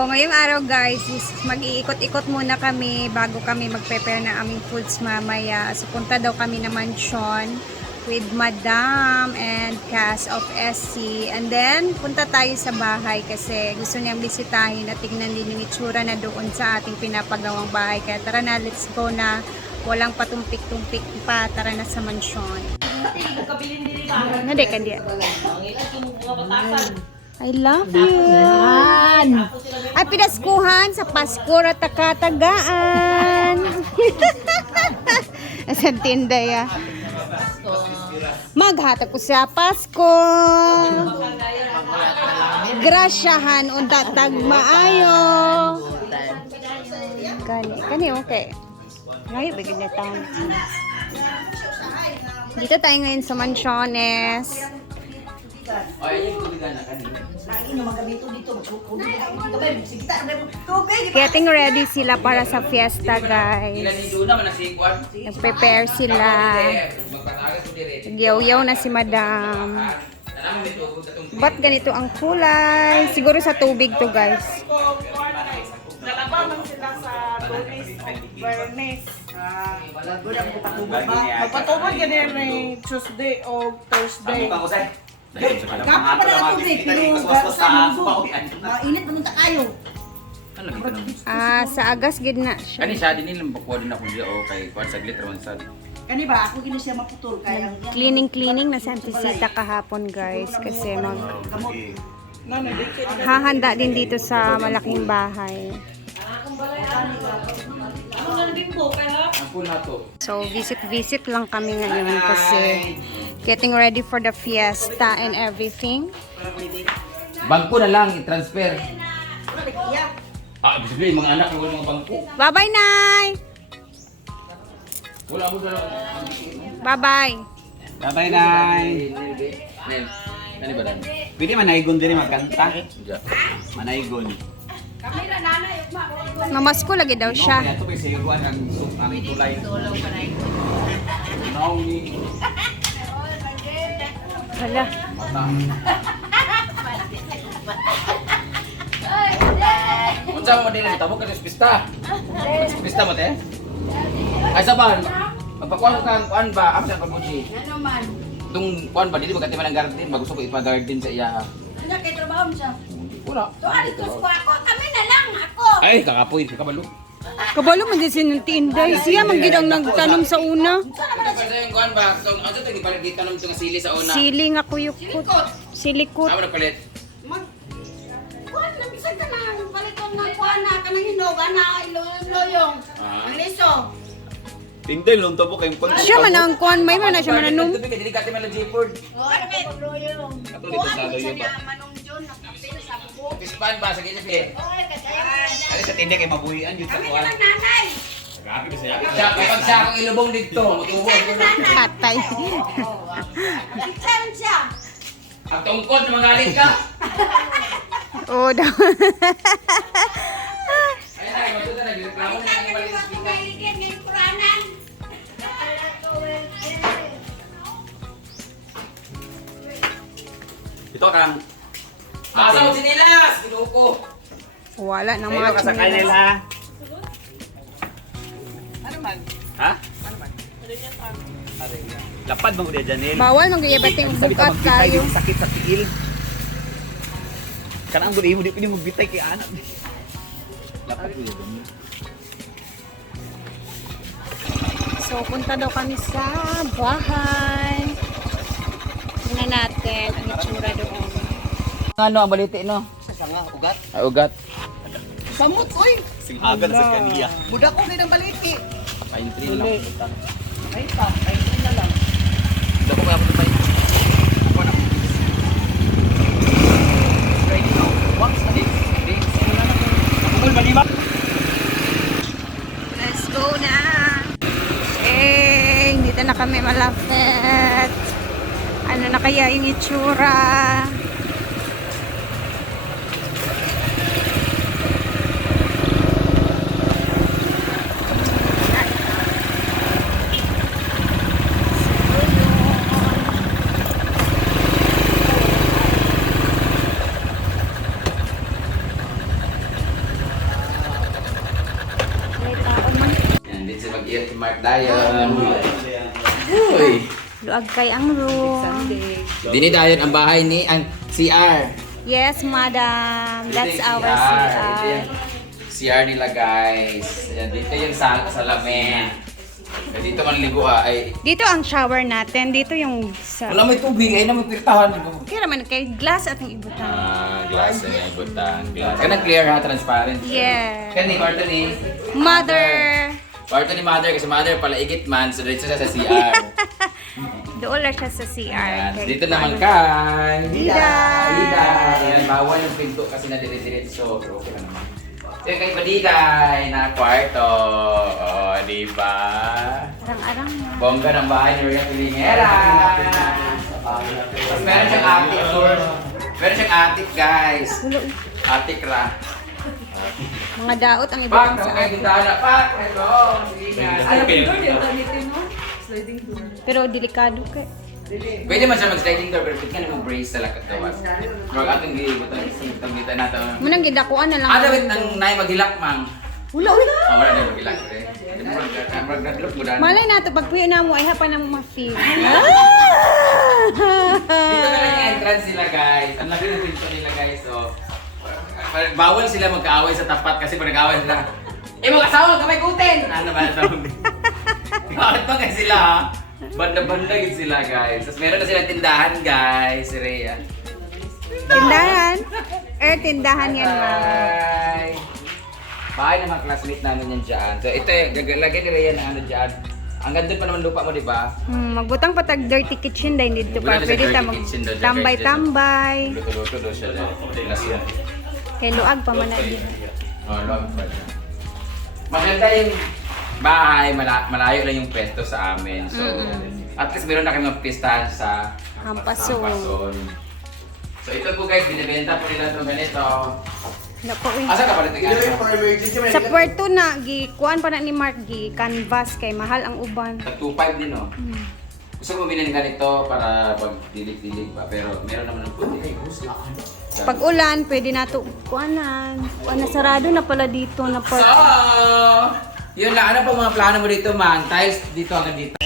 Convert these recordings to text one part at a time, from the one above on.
So, ngayong araw guys, mag-iikot-ikot muna kami bago kami mag-prepare ng aming foods mamaya. So, punta daw kami na mansion with Madam and Cass of SC. And then, punta tayo sa bahay kasi gusto niyang bisitahin at tingnan din yung itsura na doon sa ating pinapagawang bahay. Kaya tara na, let's go na. Walang patumpik-tumpik pa. Tara na sa mansion. Hindi ka diya. I love you. Ay, pinaskuhan sa Pasko at takatagaan. Asan tinda ya? Maghatag ko sa Pasko. Grasyahan unta tag maayo. Kani okay. Ngayon bigyan niya tayo. Dito tayo ngayon sa Mansiones. Getting ready sila para sa fiesta, guys. Nag-prepare sila. Nag-yaw-yaw na si Madam. Ba't ganito ang kulay? Siguro sa tubig to, guys. Nalabaman sila sa Lunes at Bernes. Magpatubod ganyan may Tuesday o Thursday. Kapag pa na ito, pero sa mundo, mainit naman ta kayo. Sa agas gid na siya. Kani siya din nilang bakuha din ako diya o kay kuan saglit raman sad. Kani ba, ako gini siya maputol kaya. Cleaning na sa Antisita kahapon, guys, kasi hahanda din dito sa malaking bahay. So, visit lang kami ngayon kasi getting ready for the fiesta and everything. Bangko na lang i-transfer. Ibig sabihin mga anak wala mga bangko. Bye-bye, Nay! Wala mo daw. Bye-bye! Bye-bye, Nay. Nel. Kani ba dan? Pwede manaygon din magkanta. Ja. Manaygon. Mamasko lagi daw siya. Kaya ito may sayuan ang tulay. Now ni Hala. mata. Unsa mo din tabo ka sa pista? Pista mo te? Ay saban. Magpakuan ka kuan ba? Asa ka buji? Ano man? Tung kuan ba dili magati man ang garden, gusto ko ipa-garden sa iya. Ano kay trabaho mo siya? Wala. Tuan ito ako, kami na lang ako. Ay, kakapoy, kabalo. Kabalo man din sinuntinday. Siya man gid ang nagtanom sa una. Ito pa sa yung kuan ba? Kung ano to gipalit dito nang nga sili sa una. Sili nga kuyukot. Silikot. Amo na palit. Kuan lang sa kanang paliton ng kuan na kanang hinog ana loyong. Ang liso. Tinday long tabo kay kon. Siya man ang kuan may man na siya mananong. Tubig dili ka man Jeford. Kuan kay loyong. Ato dito sa loyo ba? Manong John nakapil sa buko. Pispan ba sa ganyan fi? Oy, kadayon. Ali sa tinday kay mabuhian jud sa Kami kuan. lang nanay. Grabe ba siya? Siya kapag siya akong ilubong dito, matubos ko na. Patay. Saan siya? Ang tungkod na magaling ka. Oo daw. Ayun na, matuto na reklamo na ang balik sa speaker. Ito kang Asa mo sinilas, ginuko. Wala nang Tayo mga ka sa chinilas. kanila. Ano man? Ha? Ano man? Lapad mo dia Janel. Bawal man gyud bating Sabi ka bukat magbitay kayo. yung sakit sa tiil. Kanang gud mo di pwede magbitay kay anak. Lapad mo dia. So punta daw kami sa bahay. Tingnan natin ang itsura doon. Ano ang baliti no? Sa sanga ugat. Ay ugat. Samot oy. Singagan sa kaniya. Budak ko kay baliti. Pine tree lang. Ay pa, ay na lang. Dako kaya po tayo. Ako na. Right now, wax na din. Nakungol ba di ba? Let's go na! Dito na kami malapit. Ano na kaya yung itsura? mag-iot si Mark Dayon. Uy! Luag kay ang room. Dini Dayon ang bahay ni ang CR. Yes, madam. That's Ito yung our Ito CR. yung CR nila guys. Ayan, dito yung salamin. Dito man ligo ay Dito ang shower natin. Dito yung sa... wala may tubig ay naman pirtahan. Kaya naman kay glass at yung ibutan. Glass na yung butang. Glass. Kanang clear ha, transparent. Yeah. Kani kwarto ni Mother. Kwarto ni mother kasi mother pala igit man so dito siya sa CR. Doon lang siya sa CR. Ayan. Kay- Dito naman kay Dida. Dida. Ayan, bawal yung pinto kasi nadire-diretso. Pero okay na naman. Ito yung kay Badiday na kwarto. Oh, di ba? Arang-arang na. Bongga ng bahay ni Rina Pilingera. Tapos meron siyang attic. Meron siyang attic, guys. Attic ra. Mga daot ang Pak, ibutan sa ako kayo atin. bintana. Pak, hello. Sige nga. Pero delikado kay. Pwede man siya mag-sliding door pero pwede ka mo brace sa lakat gawas. Pero atong gibutan itong dito na ito. Munang gidakuan na lang. Ada wait nang nay maghilak mang. Wala, wala. Wala na maghilak re. Mag-look mo dan. Malay na to pag puyo na mo ay hapa na mo ma-feel. Dito na lang yung entrance nila guys. Ang laki ng pinto nila guys. So, bawal sila magkaaway sa tapat kasi pag nag-away sila. Mag-asawa, kamay kutin! Ano ba ito? Bakit ba kasi sila ha? Banda-banda yun sila guys. Tapos meron na silang tindahan guys. Si Rhea. Tindahan. Tindahan yan, ma'am. Bye! Bahay ng mga classmate namin yan dyan. So ito eh, gagalagay ni Rhea ng ano dyan. Ang ganda pa naman lupa mo, di ba? Magbutang pa tag dirty kitchen dahil dito Wala pa. na sa Pwede dirty ta kitchen doon, tambay-tambay. Luto-luto doon siya dyan. Tilas yan. Kay luag pa man na dito. Oh, log pa siya. Maganda yung bahay, malayo lang yung pwesto sa amin. So, at least meron na kami magpistahan sa Hampason. Hampason. So ito po guys, binibenta po nila itong ganito. Naku, uy. Asa ka pala ito? Sa Puerto na, kuan pa na ni Mark, canvas kay mahal ang uban. Sa 2.5 din, no? Gusto ko bumili ng ganito para pag dilig-dilig pa, pero meron naman ng puti. Pag ulan, pwede na to kuanan. Nasarado na pala dito na So, part. yun lang. Ano po mga plano mo dito, Mang? Tiles dito hanggang dito.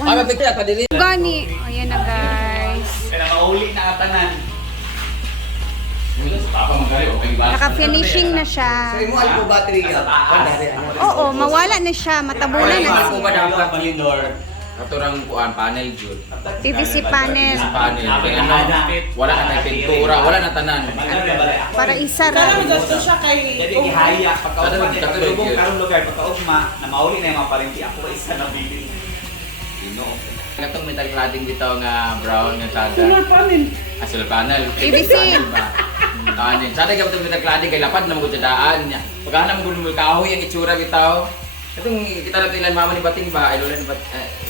Mapapigta, padili. Gani. Ayan na guys. Kaya mauli na atanan. Papa, magaling. Okay, ba? Naka-finishing na siya. mo alpo battery ka. Oo, mawala na siya. Matabunan Ay, na ako ba siya. dapat yung door? Katurang kuan, panel, Jud. PVC panel. Sa panel. Kaya ano, wala na tayo pintura, wala na tanan. Para isa Kaya ra. gusto siya kay... Jadi gihaya pagkaugma Ano, katulubong karong lugar pagkaugma na mauli na yung mga parinti ako isa na bili. Dino. Katong metal cladding dito nga brown nga sada. Solar panel. Solar panel. PVC. Kanin. Sada ka itong metal cladding kay lapad na magod sa daan. Pagkana mo mo kahoy ang itsura bitaw. Katong kita natin ilan mama ni Bating ba? Ay lola ni Bat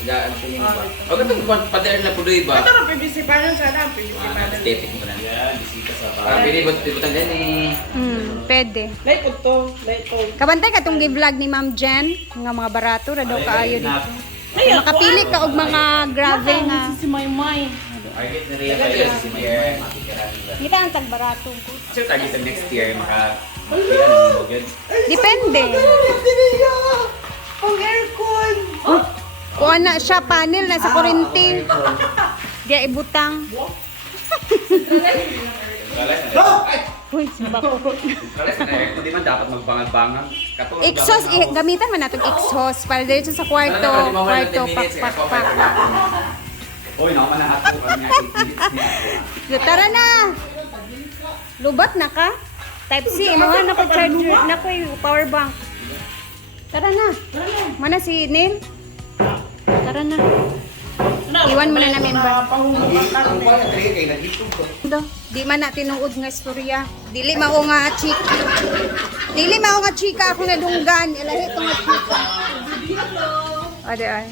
gaan tingin ba? O katong pader na pudoy ba? Ito na PVC panel sana. PVC panel. Aesthetic mo na. Yan, bisita sa Para pili butang din eh. Pwede. Light po to. Light po. Kabantay ka itong gi-vlog ni Ma'am Jen. Nga mga barato ra daw kaayo dito. Makapili ka og mga grave nga. Si Maymay. Target na rin Ito kayo si si Mayor. Mayor. Kita ang tagbarato. So target sa next year maka ano mo good. Depende. Ang aircon. Kuha na siya panel na sa kuryente. Di ibutang. Uy, sibako. Kalas na air, hindi man dapat magbangag-bangag. Katulad Exhaust, gamitan man natin exhaust para dito sa kwarto. Kwarto, pak. Oy, naman na hato kami niya. Tara na! Lubat na ka? Type C, mga na ko charger, na ko yung power bank. Tara na. Mana si Neil? Tara na. Iwan mo na namin ba? Do, di man na tinuod nga istorya. Dili mao nga chika. Dili mao nga chika ako na dunggan. Ilahi to nga chika. Ade ay.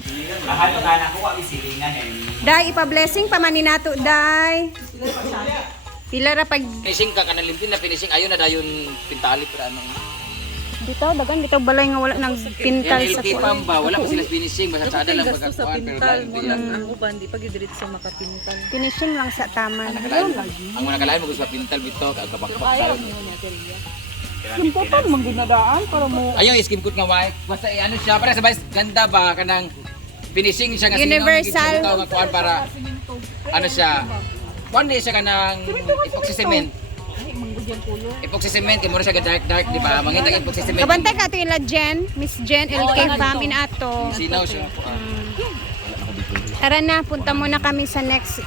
Lahat ng anak ko kami silingan eh. Dai ipa-blessing pa man ni nato, dai. Pila ra pag Finishing ka kanang limpin na finishing ayon na dayon pintali pero anong dito dagan dito balay nga wala nang pintal sa LT kuwan. pamba wala pa sila finishing basta sada lang pagkakuan pero dahil mo lang ang uban di pag diretso sa makapintal. Finishing lang sa taman. ang mga kalain mo gusto pintal bito kagabakbak sa Yung total manggunadaan para mo. Ayaw skin coat nga white. Basta ano siya, para sabay ganda ba kanang finishing siya nga Universal. sino nga kuan para ano siya. Kuan din siya kanang epoxy cement. Epoxy cement kay mo siya ga dark di ba? Mangita epoxy cement. Kabantay ka ito ila Jen, Miss Jen, LK Fam in ato. Sinaw siya. Tara na, punta muna kami sa next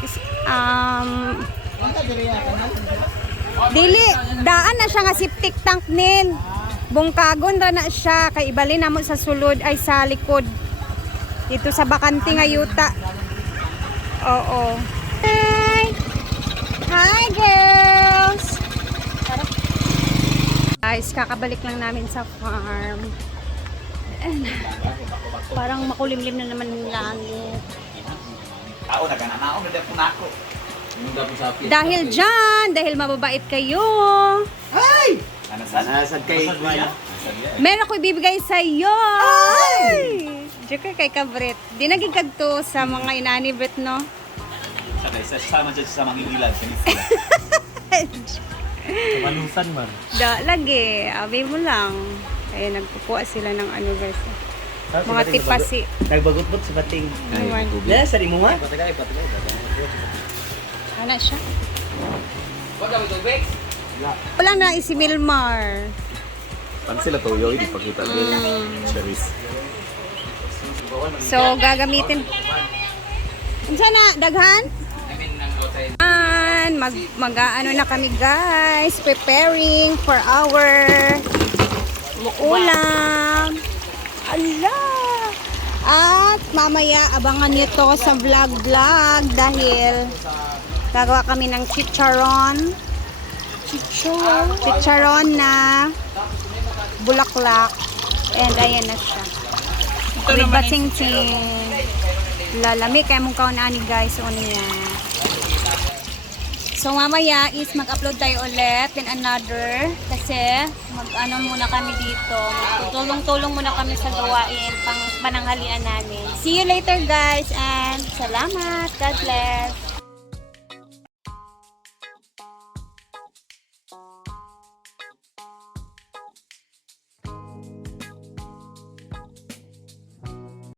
dili, daan na siya nga septic tank nin. Bungkagon ra na siya kay ibalin namo sa sulod ay sa likod. Dito sa bakante nga yuta. Oo. Hi. Hi girls. Guys, kakabalik lang namin sa farm. And, parang makulimlim na naman yung langit. Tao na ganun. Naon na po na ako. Dahil dyan, dahil mababait kayo, Ano sa kay Kuya? meron ko ibibigay sa iyo. Joker kay Kabret. Di naging kagto sa mga inani Bret, no? Sa sama dyan sa mangingilan. Kanisa. Manusan man. Da, lagi. Abi mo lang. Kaya nagkukuha sila ng ano guys. Mga tipasi. Nagbagot-bot sa bating. Naman. Yeah, sari mo nga. Ano siya? Wag ka tubig. Wala na si Milmar. Ano sila toyo? Hindi pakita nila. Cherries. So, gagamitin. Ano na? Daghan? I mean nang outside. Mag-ano na kami guys, preparing for our ulam. Ala! At mamaya abangan nyo to sa vlog dahil gagawa kami ng chicharon. Chicharon na bulaklak. And ayan na siya. With bating-ting. Lalami kaya mong kaunani guys. So, niya. So mamaya is mag-upload tayo ulit in another kasi mag-ano muna kami dito. Tulong-tulong muna kami sa gawain pang pananghalian namin. See you later guys and salamat. God bless.